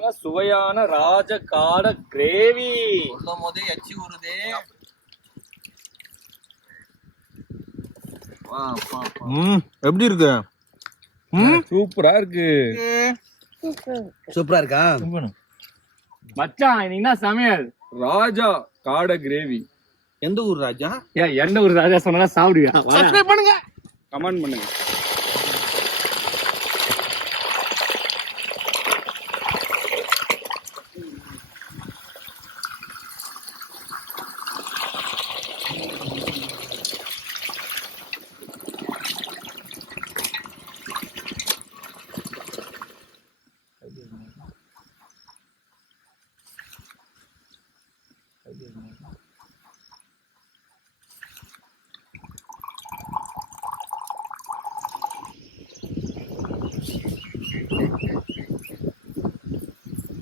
சூப்பரான சுவையான ராஜ காட கிரேவி. சொல்லும் போதே எச்சி ஊறுதே. எப்படி இருக்கு? சூப்பரா இருக்கு. சூப்பரா இருக்கா மச்சான்? இன்னைக்கு என்ன சமையல்? ராஜா காட கிரேவி. எந்த ஊர் ராஜா? ஏன் என்ன ஒரு ராஜா சொன்னா சாப்பிடுவியா? சப்ஸ்கிரைப் பண்ணுங்க, கமெண்ட் பண்ணுங்க.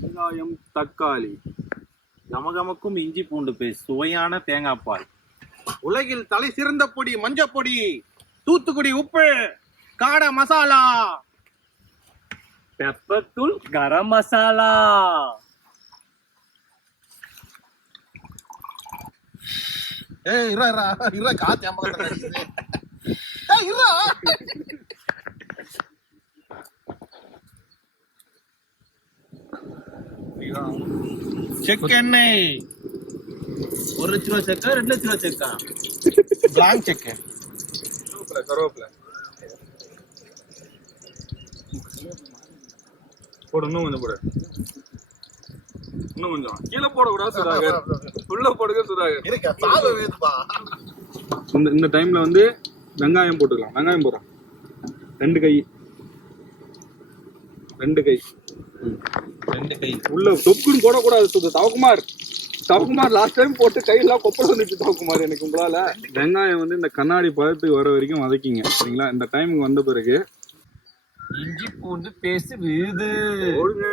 வெங்காயம், தக்காளி, கமகமக்கும் இஞ்சி பூண்டு பேஸ்ட், சுவையான தேங்காய் பால், உலகில் தலை சிறந்த பொடி மஞ்சள் பொடி, தூத்துக்குடி உப்பு, காட மசாலா, பெப்பர் தூள், கரம் மசாலா. செக்கெண்ணெய். 1 லட்ச ரூபா செக்கா 2 லட்ச ரூபா செக்கா? பிளாங்க் செக்கு. கருவேப்பிலை போடு, இன்னும் கொஞ்சம் போடு, இன்னும் கொஞ்சம். கீழே போடக்கூடாது சுதாகர், உள்ள போடுங்க சுதாகர். இந்த டைம்ல வந்து வெங்காயம் போட்டுக்கலாம். வெங்காயம் போடுறோம் 2 கை உள்ள தொப்புன்னு போடக்கூடாது. தவக்குமார் லாஸ்ட் டைம் போட்டு கையெல்லாம் கொப்பள வந்துச்சு தவக்குமார் எனக்கு. உங்களால வெங்காயம் வந்து இந்த கண்ணாடி பதத்துக்கு வர வரைக்கும் வதக்கிங்க, சரிங்களா? இந்த டைமுக்கு வந்த பிறகு இஞ்சி பூண்டு பேஸ்ட் விழுது போடுங்க.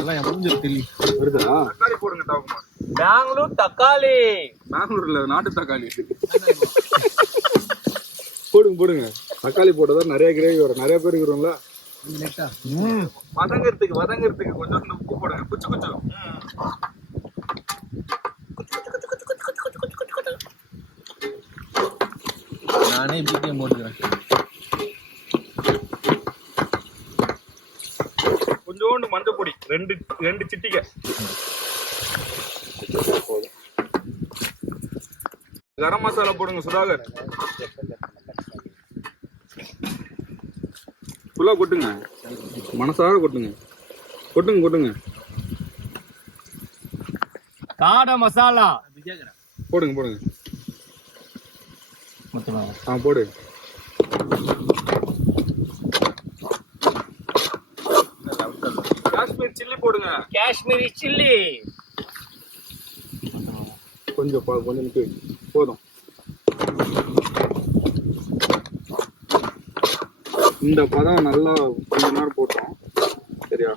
எல்லாம் எவ்வளவு தெளி வருதா? தக்காளி போடுங்க தவக்குமார். பெங்களூர் தக்காளி. பெங்களூர்ல நாட்டு தக்காளி. போடுங்க. தக்காளி போட்டதா நிறைய கிரேவி வரும். நிறைய பேருக்கு வரும்ல. வதங்கிறதுக்கு கொஞ்சம் உப்பு போடுங்க. குச்சு நானே பிடிக்க போட்டுக்கிறேன். கொஞ்சோண்டு மஞ்சள் பொடி, 2 சிட்டிகை. கரம் மசாலா போடுங்க சுதாகர். ஃபுல்லா கொட்டுங்க, மனசார கொட்டுங்க. காட மசாலா போடுங்க. போடு. காஷ்மீர் சில்லி போடுங்க. காஷ்மீரி சில்லி கொஞ்சம் போதும். இந்த பதம் நல்லா கொஞ்ச நேரம் போட்டோம், சரியா?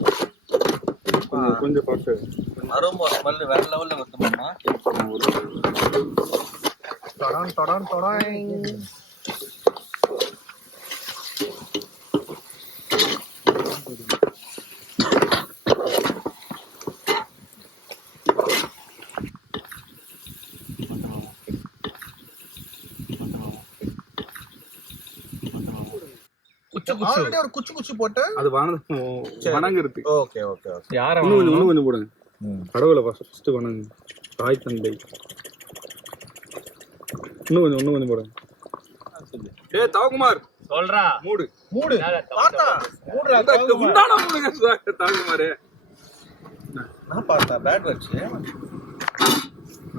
கொஞ்சம் பார்த்து அரோமா ஸ்மெல் வேற லெவல்ல வருதுமாமா. குச்சு போட்டு அது வணங்குறது. ஓகே இன்னும் கொஞ்சம் போடுங்க. கடவுளை ஃபர்ஸ்ட் வணங்கு, தாய் தந்தை. இன்னும் கொஞ்சம் போடுங்க. ஏய் தவக்குமார் சொல்றா, மூடு பார்த்தா மூடுடா. உண்டான மூடுங்க தவக்குமாரே. நான் பார்த்தா பேட் வச்சு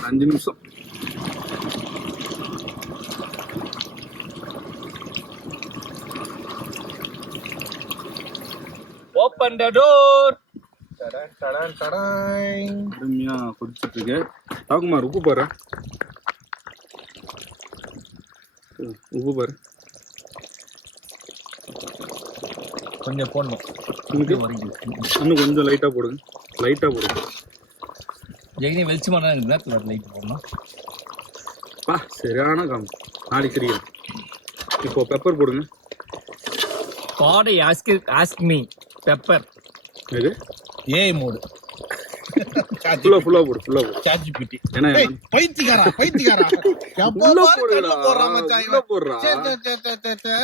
5 நிமிஷம். ஓபன் தி டோர். அருமையா கொதிச்சுட்டு இருக்கு. தவக்குமார் உப்பு பாரு. கொஞ்சம் போடணும். இன்னும் கொஞ்சம் லைட்டா போடுங்க. ஜெயினி வெளிச்சமான நேரத்தில் லைட் போடணும். சரியான காம் நாளைக்கு தெரியும். இப்போ பெப்பர் போடுங்க. God ask me. Pepper. இது ஏஐ மோடு ஃபுல்லா போடு சாட்ஜிபிடி. ஏன்னா பைத்தியக்காரா எப்போ உள்ள பாரு போடுடா, கல்ல போடுறான் மச்சான் உள்ள இவன். போடுறா. சே.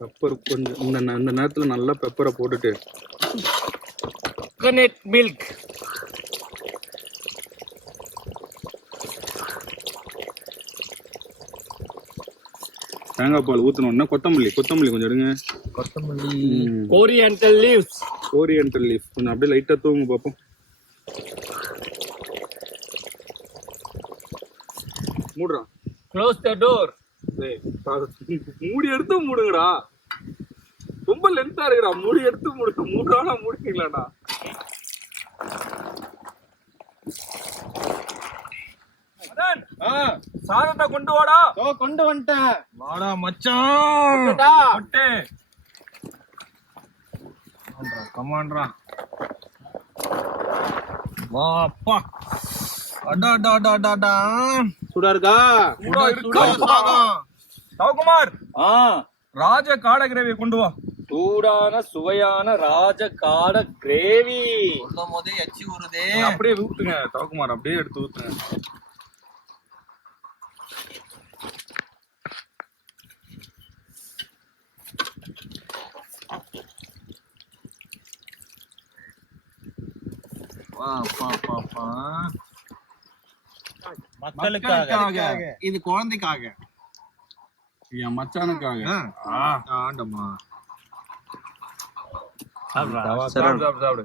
பெப்பர் கொஞ்சம் இந்த நேரத்துல நல்லா பெப்பரை போட்டுட்டு Coconut milk. தேங்காய் பால் ஊத்தணும்னா கொத்தமல்லி கொஞ்சம் எடுங்க. கொத்தமல்லி. Coriander leaves. ஓரியன்டல் லீஃப் கொஞ்சம் அப்படியே லைட்டா தூங்க பாப்போம். மூடுறா. Close the door. டேய், மூடி எடுத்து மூடுங்கடா. ரொம்ப லென்த்தா இருக்குடா. மூடி எடுத்து மூடுங்க. மூடானா மூடிங்களாடா. மதன், சாதத்தை கொண்டு வாடா. கொண்டு வந்துட்டேன். வாடா மச்சான். ஒட்டு. கமான்டா. வா அப்பா. அடா. சுடா இருக்கா? சூடா இருக்கா? சாதம். சவகுமார், ஆ, ராஜ காடை கிரேவி கொண்டு வா. சூடான சுவையான ராஜ காட கிரேவி. சொல்லும் போதே எச்சி ஊறுதே. அப்படியே ஊத்துங்க சவகுமார், அப்படியே எடுத்து ஊத்துங்க. வா பா. மக்களுக்காக. இது குழந்தைக்காக. என் மச்சானுக்காக. ஆண்டமா. சாப்பிடு.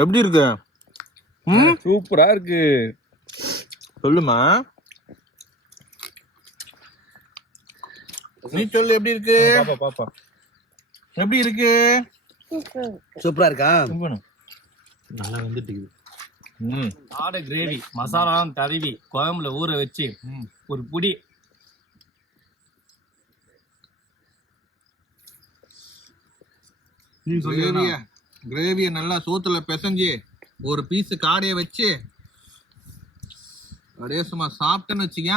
எப்படி இருக்கு? சூப்பரா இருக்கு. சொல்லுமா. நீ சொல்லு எப்படி இருக்கு? பாப்பா. எப்படி இருக்கு? சூப்பரா இருக்கா? நல்லா வந்துட்டு. காட கிரேவி மசாலாம் தடவி குழம்புல ஊற வச்சு ஒரு புடி. கிரேவிய நல்லா சோத்துல பிசைஞ்சு ஒரு பீஸ் காடைய வச்சு அப்படியே சும்மா சாப்பிட்டேன்னு வச்சுக்க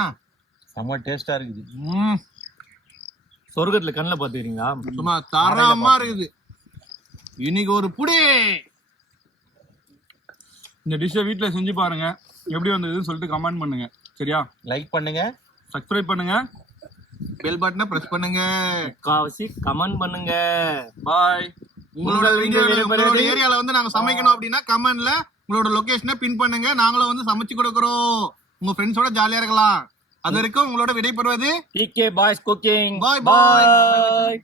செம்ம டேஸ்டா இருக்குது. சொர்க்கத்துல கண்ணுல பாத்துக்கிறீங்களா? சும்மா தரமா இருக்குது. இன்னைக்கு ஒரு புடி. இந்த டிஷ்ஷை வீட்டுல செஞ்சு பாருங்க, எப்படி வந்ததுன்னு சொல்லிட்டு கமெண்ட் பண்ணுங்க. சரியா? லைக் பண்ணுங்க, சப்ஸ்கிரைப் பண்ணுங்க, பெல் பட்டனை பிரஸ் பண்ணுங்க, காவசி கமெண்ட் பண்ணுங்க. பாய். உங்களோட உங்களோட ஏரியால வந்து நாங்க சமைக்கணும் அப்படின்னா கமெண்ட்ல உங்களோட லொகேஷனை பின் பண்ணுங்க. நாங்களும் வந்து சமைச்சு கொடுக்கறோம். உங்க ஃப்ரெண்ட்ஸோட ஜாலியா இருக்கலாம். அது வரைக்கும் உங்களோட விடைபெறுவது PK Boys Cooking. Bye bye.